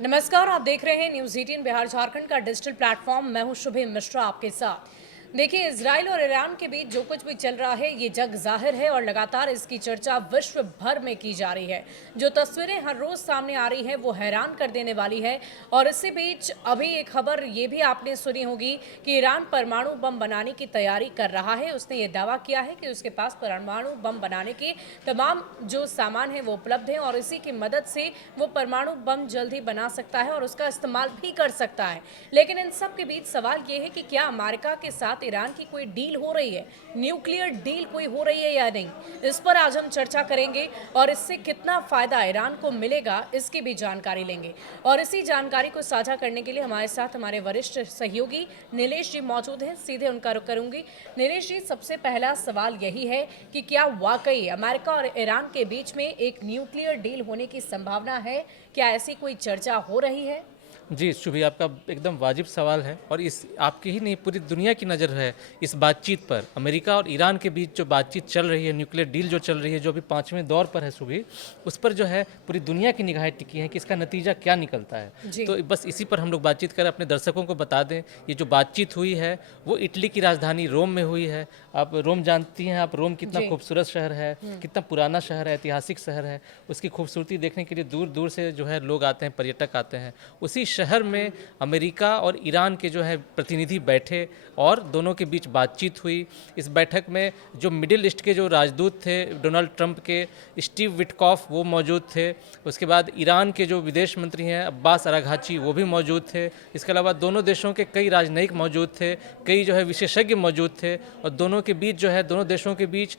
नमस्कार, आप देख रहे हैं न्यूज़ 18 बिहार झारखंड का डिजिटल प्लेटफॉर्म। मैं हूं शुभे मिश्रा आपके साथ। देखिए, इजराइल और ईरान के बीच जो कुछ भी चल रहा है ये जग जाहिर है और लगातार इसकी चर्चा विश्व भर में की जा रही है। जो तस्वीरें हर रोज सामने आ रही हैं वो हैरान कर देने वाली है। और इसी बीच अभी एक खबर ये भी आपने सुनी होगी कि ईरान परमाणु बम बनाने की तैयारी कर रहा है। उसने ये दावा किया है कि उसके पास परमाणु बम बनाने के तमाम जो सामान है वो उपलब्ध है और इसी की मदद से वो परमाणु बम जल्द ही बना सकता है और उसका इस्तेमाल भी कर सकता है। लेकिन इन सब के बीच सवाल ये है कि क्या अमेरिका के साथ ईरान की कोई डील हो रही है, न्यूक्लियर डील कोई हो रही है या नहीं। इस पर आज हम चर्चा करेंगे और इससे कितना फायदा ईरान को मिलेगा इसकी भी जानकारी लेंगे। और इसी जानकारी को साझा करने के लिए हमारे साथ हमारे वरिष्ठ सहयोगी नीलेश जी मौजूद हैं। सीधे उनका रुख करूंगी। नीलेश जी, सबसे पहला सवाल यही है कि क्या वाकई अमेरिका और ईरान के बीच में एक न्यूक्लियर डील होने की संभावना है? क्या ऐसी कोई चर्चा हो रही है? जी, शुभी, आपका एकदम वाजिब सवाल है और इस आपकी ही नहीं पूरी दुनिया की नज़र है इस बातचीत पर। अमेरिका और ईरान के बीच जो बातचीत चल रही है, न्यूक्लियर डील जो चल रही है, जो अभी 5वें दौर पर है शुभी, उस पर जो है पूरी दुनिया की निगाहें टिकी हैं कि इसका नतीजा क्या निकलता है। तो बस इसी पर हम लोग बातचीत करें। अपने दर्शकों को बता दें, ये जो बातचीत हुई है वो इटली की राजधानी रोम में हुई है। आप रोम जानती हैं, आप रोम कितना खूबसूरत शहर है, कितना पुराना शहर है, ऐतिहासिक शहर है। उसकी खूबसूरती देखने के लिए दूर दूर से जो है लोग आते हैं, पर्यटक आते हैं। उसी शहर में अमेरिका और ईरान के जो है प्रतिनिधि बैठे और दोनों के बीच बातचीत हुई। इस बैठक में जो मिडिल ईस्ट के जो राजदूत थे डोनाल्ड ट्रंप के, स्टीव विटकॉफ, वो मौजूद थे। उसके बाद ईरान के जो विदेश मंत्री हैं अब्बास अराघाची, वो भी मौजूद थे। इसके अलावा दोनों देशों के कई राजनयिक मौजूद थे, कई जो है विशेषज्ञ मौजूद थे और दोनों के बीच जो है दोनों देशों के बीच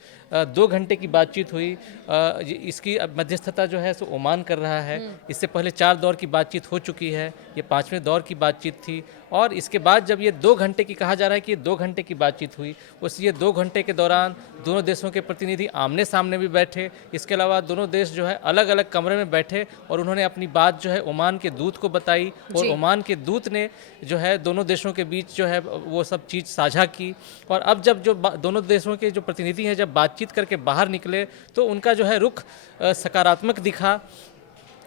2 घंटे की बातचीत हुई। इसकी मध्यस्थता जो है सो ओमान कर रहा है। इससे पहले 4 दौर की बातचीत हो चुकी है, ये 5वें दौर की बातचीत थी। और इसके बाद जब ये 2 घंटे की कहा जा रहा है कि ये 2 घंटे की बातचीत हुई, उस ये 2 घंटे के दौरान दोनों देशों के प्रतिनिधि आमने सामने भी बैठे। इसके अलावा दोनों देश जो है अलग अलग कमरे में बैठे और उन्होंने अपनी बात जो है ओमान के दूत को बताई और ओमान के दूत ने जो है दोनों देशों के बीच जो है वो सब चीज़ साझा की। और अब जब जो दोनों देशों के जो प्रतिनिधि हैं जब बातचीत करके बाहर निकले तो उनका जो है रुख सकारात्मक दिखा।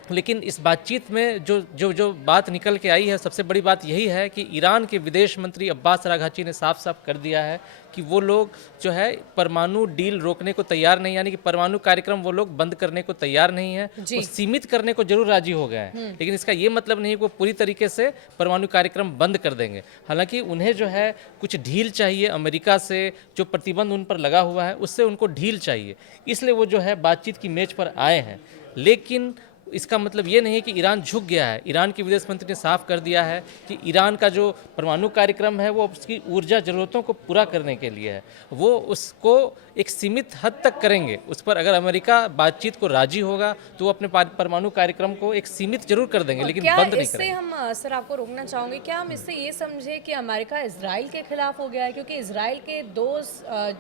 लेकिन इस बातचीत में जो बात निकल के आई है, सबसे बड़ी बात यही है कि ईरान के विदेश मंत्री अब्बास अराघाची ने साफ साफ कर दिया है कि वो लोग जो है परमाणु डील रोकने को तैयार नहीं, यानी कि परमाणु कार्यक्रम वो लोग बंद करने को तैयार नहीं है। वो सीमित करने को जरूर राजी हो गए हैं, लेकिन इसका ये मतलब नहीं है कि वो पूरी तरीके से परमाणु कार्यक्रम बंद कर देंगे। हालांकि उन्हें जो है कुछ ढील चाहिए अमेरिका से, जो प्रतिबंध उन पर लगा हुआ है उससे उनको ढील चाहिए, इसलिए वो जो है बातचीत की मेज पर आए हैं। लेकिन इसका मतलब ये नहीं है कि ईरान झुक गया है। ईरान के विदेश मंत्री ने साफ कर दिया है कि ईरान का जो परमाणु कार्यक्रम है वो उसकी ऊर्जा ज़रूरतों को पूरा करने के लिए है, वो उसको एक सीमित हद तक करेंगे। उस पर अगर अमेरिका बातचीत को राजी होगा तो वो अपने परमाणु कार्यक्रम को एक सीमित जरूर कर देंगे, लेकिन बंद नहीं करेंगे। हम सर आपको रोकना चाहूँगी, क्या हम इससे ये समझे कि अमेरिका इजराइल के खिलाफ हो गया है? क्योंकि इजराइल के 2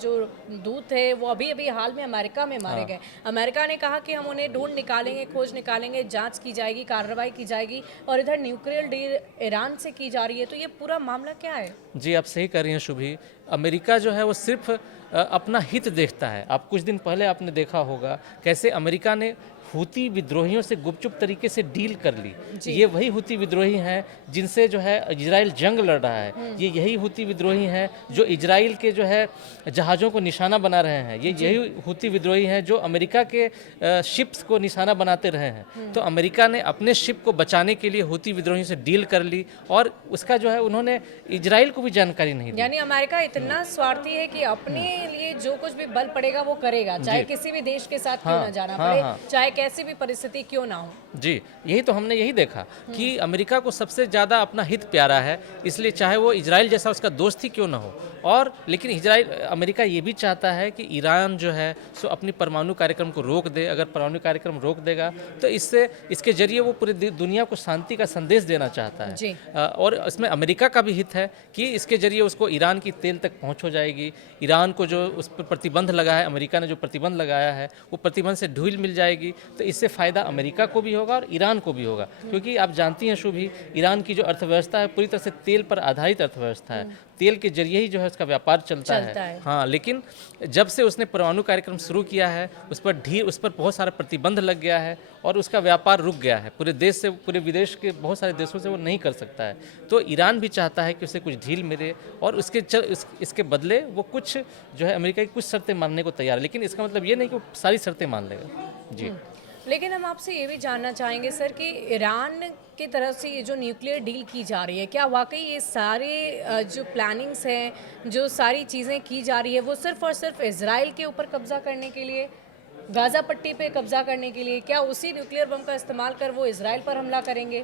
जो दूत थे वो अभी अभी हाल में अमेरिका में मारे गए। अमेरिका ने कहा कि हम उन्हें ढूंढ निकालेंगे, खोज निकालेंगे, जांच की जाएगी, कार्रवाई की जाएगी, और इधर न्यूक्लियर डील ईरान से की जा रही है। तो ये पूरा मामला क्या है? जी, आप सही कह रही हैं शुभी। अमेरिका जो है वो सिर्फ अपना हित देखता है। आप कुछ दिन पहले आपने देखा होगा कैसे अमेरिका ने हूती विद्रोहियों से गुपचुप तरीके से डील कर ली। ये वही हूती विद्रोही हैं जिनसे जो है इजराइल जंग लड़ रहा है। ये यही हूती विद्रोही हैं जो इजराइल के जो है जहाज़ों को निशाना बना रहे हैं। ये यही हूती विद्रोही हैं जो अमेरिका के शिप्स को निशाना बनाते रहे हैं। तो अमेरिका ने अपने शिप को बचाने के लिए हूती विद्रोहियों से डील कर ली और उसका जो है उन्होंने इजराइल को भी जानकारी नहीं दी। यानी अमेरिका इतना स्वार्थी है कि अपने लिए जो कुछ भी बल पड़ेगा वो करेगा, चाहे किसी भी देश के साथ क्यों ना जाना पड़े, चाहे कैसी भी परिस्थिति क्यों ना हो। जी, यही तो हमने यही देखा कि अमेरिका को सबसे ज़्यादा अपना हित प्यारा है, इसलिए चाहे वो इजराइल जैसा उसका दोस्त ही क्यों ना हो। और लेकिन अमेरिका ये भी चाहता है कि ईरान जो है सो अपनी परमाणु कार्यक्रम को रोक दे। अगर परमाणु कार्यक्रम रोक देगा तो इसके जरिए वो पूरी दुनिया को शांति का संदेश देना चाहता है। और इसमें अमेरिका का भी हित है कि इसके जरिए उसको ईरान की तेल तक पहुँच हो जाएगी। ईरान को जो उस पर प्रतिबंध लगा है, अमेरिका ने जो प्रतिबंध लगाया है, वो प्रतिबंध से ढील मिल जाएगी। तो इससे फ़ायदा अमेरिका को भी होगा और ईरान को भी होगा, क्योंकि आप जानती हैं शुभी, ईरान की जो अर्थव्यवस्था है पूरी तरह से तेल पर आधारित अर्थव्यवस्था है। तेल के जरिए ही जो है उसका व्यापार चलता है। हाँ, लेकिन जब से उसने परमाणु कार्यक्रम शुरू किया है उस पर बहुत सारा प्रतिबंध लग गया है और उसका व्यापार रुक गया है। पूरे देश से, पूरे विदेश के बहुत सारे देशों से वो नहीं कर सकता है। तो ईरान भी चाहता है कि उसे कुछ ढील मिले और इसके बदले वो कुछ जो है अमेरिका की कुछ शर्तें मानने को तैयार है, लेकिन इसका मतलब ये नहीं कि वो सारी शर्तें मान लेगा। जी। लेकिन हम आपसे ये भी जानना चाहेंगे सर कि ईरान की तरफ से ये जो न्यूक्लियर डील की जा रही है, क्या वाकई ये सारे जो प्लानिंग्स हैं, जो सारी चीज़ें की जा रही है, वो सिर्फ़ और सिर्फ इजराइल के ऊपर कब्ज़ा करने के लिए, गाज़ा पट्टी पे कब्ज़ा करने के लिए, क्या उसी न्यूक्लियर बम का इस्तेमाल कर वो इजराइल पर हमला करेंगे?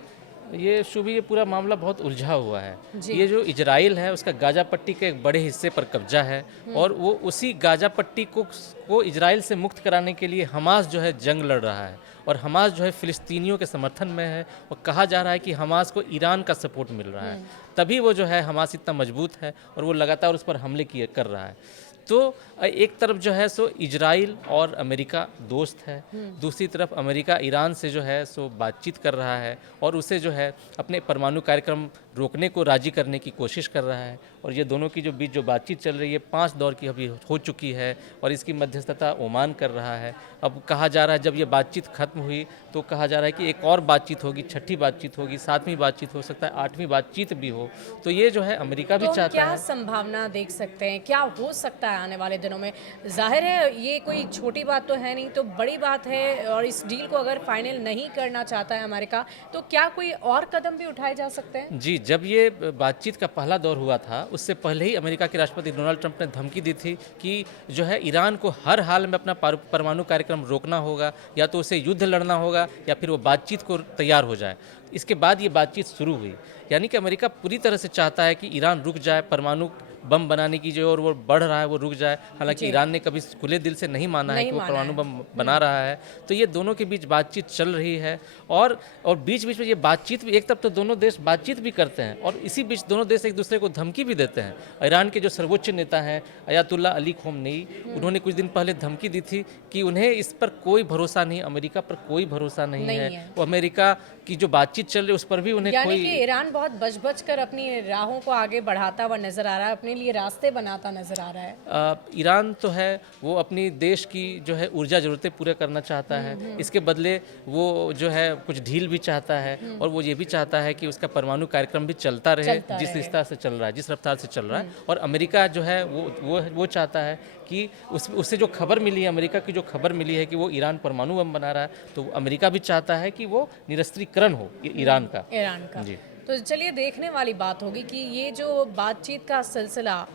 ये पूरा मामला बहुत उलझा हुआ है। जी। ये जो इजराइल है उसका गाजा पट्टी के एक बड़े हिस्से पर कब्जा है और वो उसी गाजा पट्टी को इजराइल से मुक्त कराने के लिए हमास जो है जंग लड़ रहा है और हमास जो है फिलिस्तीनियों के समर्थन में है और कहा जा रहा है कि हमास को ईरान का सपोर्ट मिल रहा है, तभी वो जो है हमास इतना मजबूत है और वो लगातार उस पर हमले कर रहा है। तो एक तरफ जो है सो इजराइल और अमेरिका दोस्त है, दूसरी तरफ अमेरिका ईरान से जो है सो बातचीत कर रहा है और उसे जो है अपने परमाणु कार्यक्रम रोकने को राजी करने की कोशिश कर रहा है। और ये दोनों की जो बीच जो बातचीत चल रही है 5 दौर की अभी हो चुकी है और इसकी मध्यस्थता ओमान कर रहा है। अब कहा जा रहा है जब ये बातचीत खत्म हुई तो कहा जा रहा है कि एक और बातचीत होगी, 6ठी बातचीत होगी, 7वीं बातचीत हो सकता है, 8वीं बातचीत भी हो। तो ये जो है अमेरिका भी तो चाहता क्या है। संभावना देख सकते हैं, क्या हो सकता है आने वाले दिनों में? जाहिर है ये कोई छोटी बात तो है नहीं, तो बड़ी बात है और इस डील को अगर फाइनल नहीं करना चाहता है अमेरिका, तो क्या कोई और कदम भी उठाए जा सकते हैं? जी, जब ये बातचीत का पहला दौर हुआ था उससे पहले ही अमेरिका के राष्ट्रपति डोनाल्ड ट्रंप ने धमकी दी थी कि जो है ईरान को हर हाल में अपना परमाणु कार्यक्रम रोकना होगा, या तो उसे युद्ध लड़ना होगा या फिर वो बातचीत को तैयार हो जाए। इसके बाद ये बातचीत शुरू हुई, यानी कि अमेरिका पूरी तरह से चाहता है कि ईरान रुक जाए, परमाणु बम बनाने की जो और वो बढ़ रहा है वो रुक जाए। हालांकि ईरान ने कभी खुले दिल से नहीं माना है कि वो परमाणु बम बना रहा है। तो ये दोनों के बीच बातचीत चल रही है और बीच बीच में ये बातचीत भी, एक तरफ तो दोनों देश बातचीत भी करते हैं और इसी बीच दोनों देश एक दूसरे को धमकी भी देते हैं। ईरान के जो सर्वोच्च नेता हैं अयातुल्ला अली खोमेनी, उन्होंने कुछ दिन पहले धमकी दी थी कि उन्हें इस पर कोई भरोसा नहीं, अमेरिका पर कोई भरोसा नहीं है। वो अमेरिका की जो बातचीत चल रही है उस पर भी उन्हें यानी कोई, कि ईरान बहुत बच कर अपनी राहों को आगे बढ़ाता हुआ नजर आ रहा है, अपने लिए रास्ते बनाता नजर आ रहा है। ईरान तो है वो अपनी देश की जो है ऊर्जा ज़रूरतें पूरे करना चाहता है, इसके बदले वो जो है कुछ ढील भी चाहता है और वो ये भी चाहता है कि उसका परमाणु कार्यक्रम भी चलता रहे जिस रफ्तार से चल रहा है, जिस रफ्तार से चल रहा है। और अमेरिका जो है वो चाहता है कि उससे जो खबर मिली है, अमेरिका की जो खबर मिली है कि वो ईरान परमाणु बम बना रहा है, तो अमेरिका भी चाहता है कि वो निरस्त्रीकरण हो ईरान का। जी। तो चलिए देखने वाली बात होगी कि ये जो बातचीत का सिलसिला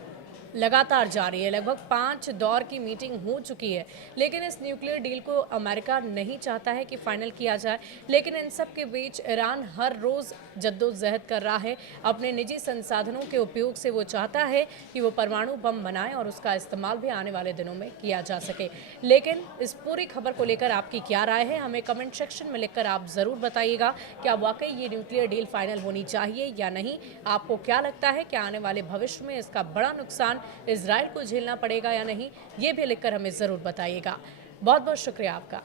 लगातार जारी है, लगभग 5 दौर की मीटिंग हो चुकी है, लेकिन इस न्यूक्लियर डील को अमेरिका नहीं चाहता है कि फाइनल किया जाए। लेकिन इन सब के बीच ईरान हर रोज़ जद्दोजहद कर रहा है, अपने निजी संसाधनों के उपयोग से वो चाहता है कि वो परमाणु बम बनाए और उसका इस्तेमाल भी आने वाले दिनों में किया जा सके। लेकिन इस पूरी खबर को लेकर आपकी क्या राय है, हमें कमेंट सेक्शन में लिखकर आप ज़रूर बताइएगा। क्या वाकई ये न्यूक्लियर डील फाइनल होनी चाहिए या नहीं? आपको क्या लगता है कि आने वाले भविष्य में इसका बड़ा नुकसान इजराइल को झेलना पड़ेगा या नहीं? ये भी लिखकर हमें ज़रूर बताइएगा। बहुत बहुत शुक्रिया आपका।